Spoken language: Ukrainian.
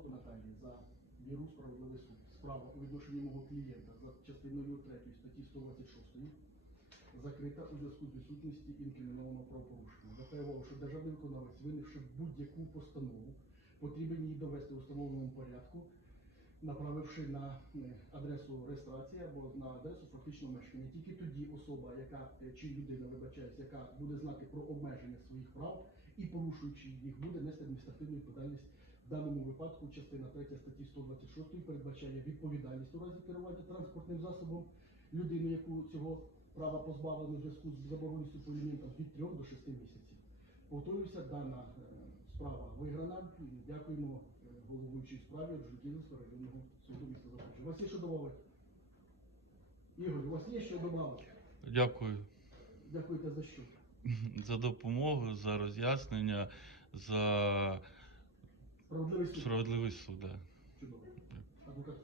Галко Наталії за віру справедливий суд. Справа у відношенні мого клієнта за частиною 3 статті 126 закрита у зв'язку з відсутністю інкримінованого правопорушення. Заявив, що державний виконавець, винивши будь-яку постанову, потрібен її довести у встановленому порядку, направивши на е, адресу реєстрації або на адресу фактичного мешкання. Тільки тоді особа, яка е, чи людина вибачається, яка буде знати про обмеження своїх прав і порушуючи їх, буде нести адміністративну відповідальність. В даному випадку частина 3 статті 126 передбачає відповідальність у разі керування транспортним засобом людини, яку цього права позбавлено в зв'язку з забороненістю по аліментам від 3 до 6 місяців. Повторюся, дана е, справа виграна. Дякуємо е, головуючій справі Джунківського районного суду міста Запоріжжя. У вас є що додати? Ігор, у вас є що додати? Дякую Дякуєте за що? за допомогу, за роз'яснення, за Справедливий суд. Справедливий суд, так. Да. Чудово. Адвокат.